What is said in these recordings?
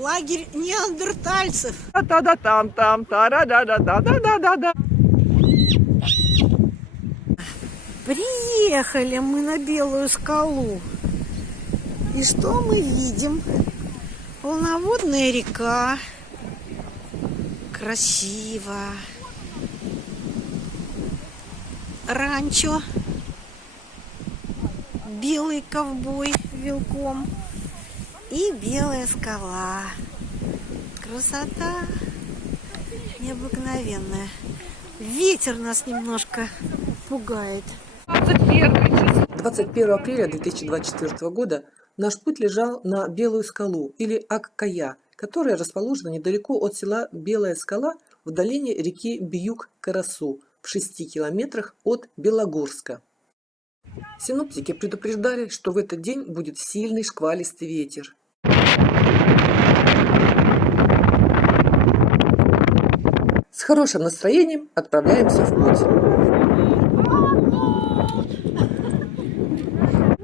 Лагерь неандертальцев. Та-да-там-там, та-да-да-да-да-да-да-да. Приехали мы на Белую скалу. И что мы видим? Полноводная река. Красиво. Ранчо. Белый ковбой вилком. И белая скала. Красота необыкновенная. Ветер нас немножко пугает. 21 апреля 2024 года наш путь лежал на Белую скалу или Ак-Кая, которая расположена недалеко от села Белая скала в долине реки Бьюк-Карасу в 6 километрах от Белогорска. Синоптики предупреждали, что в этот день будет сильный шквалистый ветер. С хорошим настроением отправляемся в путь.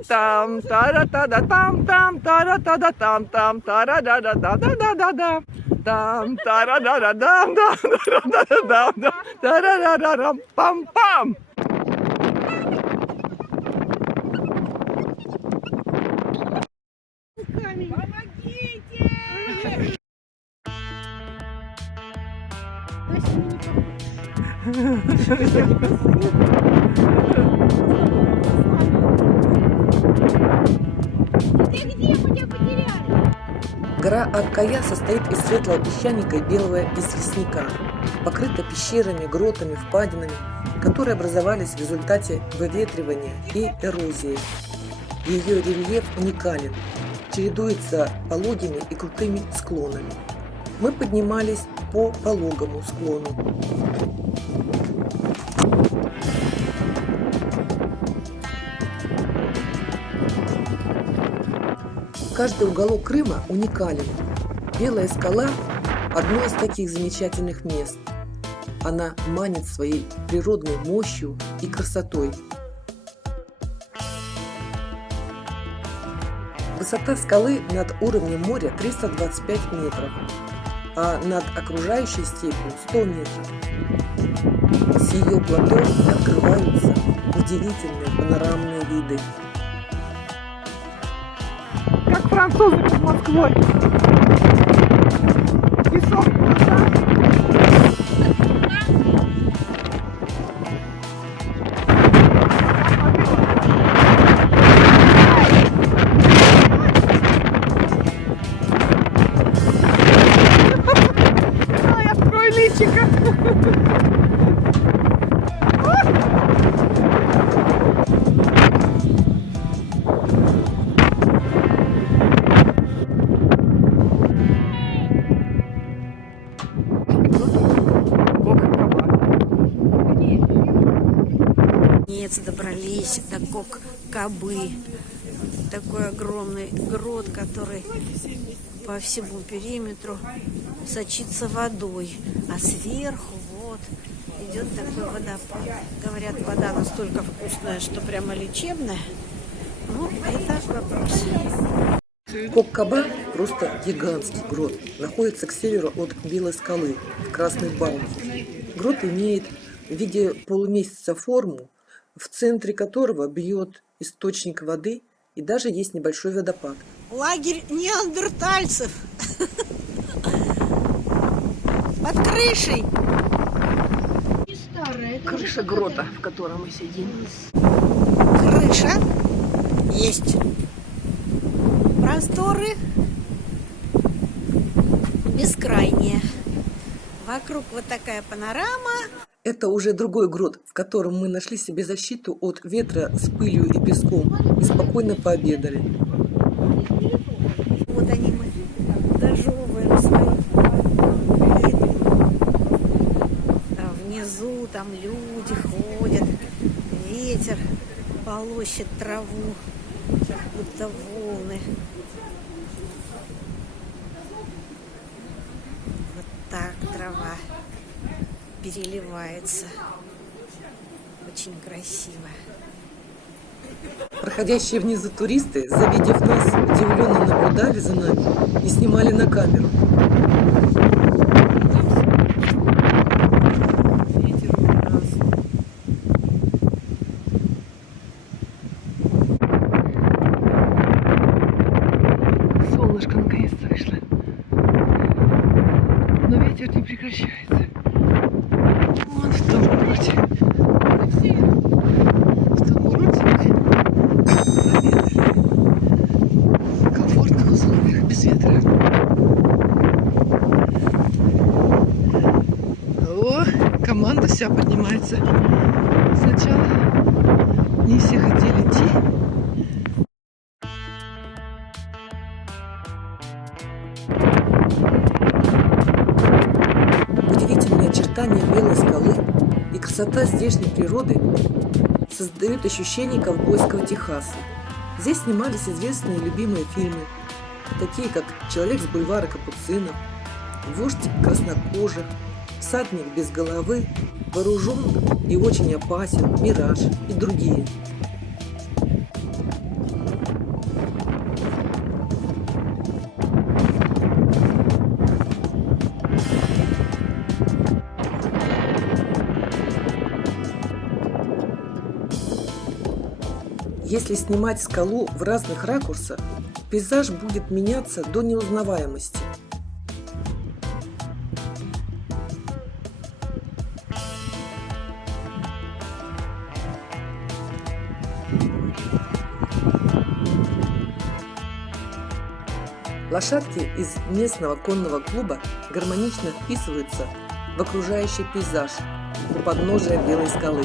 Там, тара-та-да-там, там, тара-та-да-там, тара-да-да-да-да-да-да. Там, тара-да-да-дам, да-да-да-да-да, тара-да-да-дам, пам-пам. Гора Ак-Кая состоит из светлого песчаника и белого известняка, покрыта пещерами, гротами, впадинами, которые образовались в результате выветривания и эрозии. Ее рельеф уникален, чередуется пологими и крутыми склонами. Мы поднимались по пологому склону. Каждый уголок Крыма уникален. Белая скала – одно из таких замечательных мест. Она манит своей природной мощью и красотой. Высота скалы над уровнем моря 325 метров, а над окружающей степью 100 метров. С ее плато открываются удивительные панорамные виды. Как французы под Москвой. Песок, глаза. Ай, открой личико. Наконец добрались до Кок-Кабы. Такой огромный грот, который по всему периметру сочится водой. А сверху вот идет такой водопад. Говорят, вода настолько вкусная, что прямо лечебная. Ну, это вопрос. Кок-Каба – просто гигантский грот, находится к северу от Белой скалы, в Красной Балтике. Грот имеет в виде полумесяца форму, в центре которого бьет источник воды и даже есть небольшой водопад. Лагерь неандертальцев. Под крышей. Крыша грота, в котором мы сидим. Крыша есть. Просторы бескрайние. Вокруг вот такая панорама. Это уже другой грот, в котором мы нашли себе защиту от ветра с пылью и песком и спокойно пообедали. Вот они мы дожевываем свои. А внизу там люди ходят, ветер полощет траву, будто волны. Вот так трава переливается. Очень красиво. Проходящие внизу туристы, завидев нас, удивленно наблюдали за нами и снимали на камеру. Ветер ужасный. Солнышко наконец-то вышло. Но ветер не прекращается. Вон в том городе. В том городе мы в комфортных условиях, без ветра. О, команда вся поднимается. Сначала не все хотели идти. Удивительные очертания белой скалы и красота здешней природы создают ощущение ковбойского Техаса. Здесь снимались известные и любимые фильмы, такие как «Человек с бульвара Капуцинов», «Вождь краснокожих», «Всадник без головы», «Вооружен и очень опасен», «Мираж» и другие. Если снимать скалу в разных ракурсах, пейзаж будет меняться до неузнаваемости. Лошадки из местного конного клуба гармонично вписываются в окружающий пейзаж у подножия белой скалы.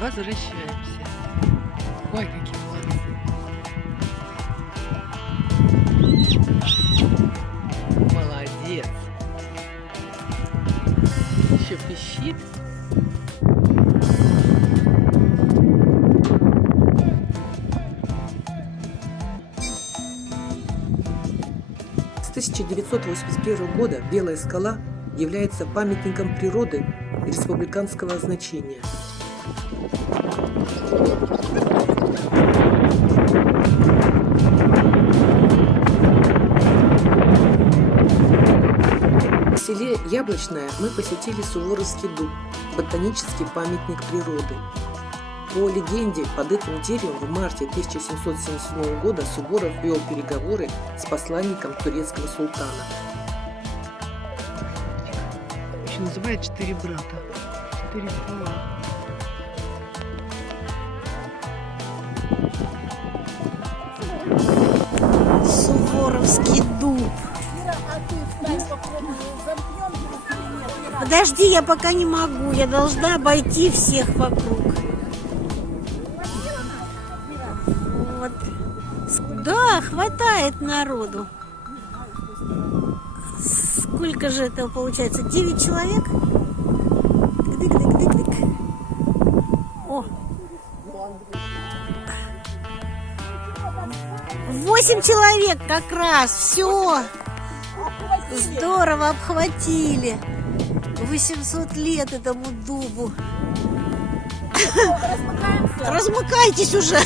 Возвращаемся. Ой, какие молодцы. Молодец. Еще пищит. С 1981 года Белая скала является памятником природы республиканского значения. В селе Яблочное мы посетили Суворовский дуб, ботанический памятник природы. По легенде, под этим деревом в марте 1777 года Суворов вел переговоры с посланником турецкого султана. Еще называют 4 брата. 4 ствола. Суворовский дуб. Подожди, я пока не могу. Я должна обойти всех вокруг. Вот. Да, хватает народу. Сколько же это получается? 9 человек? Дык-дык-дык-дык-дык. О! 8 человек как раз. Все. Здорово обхватили. 800 лет этому дубу. Размыкайтесь уже.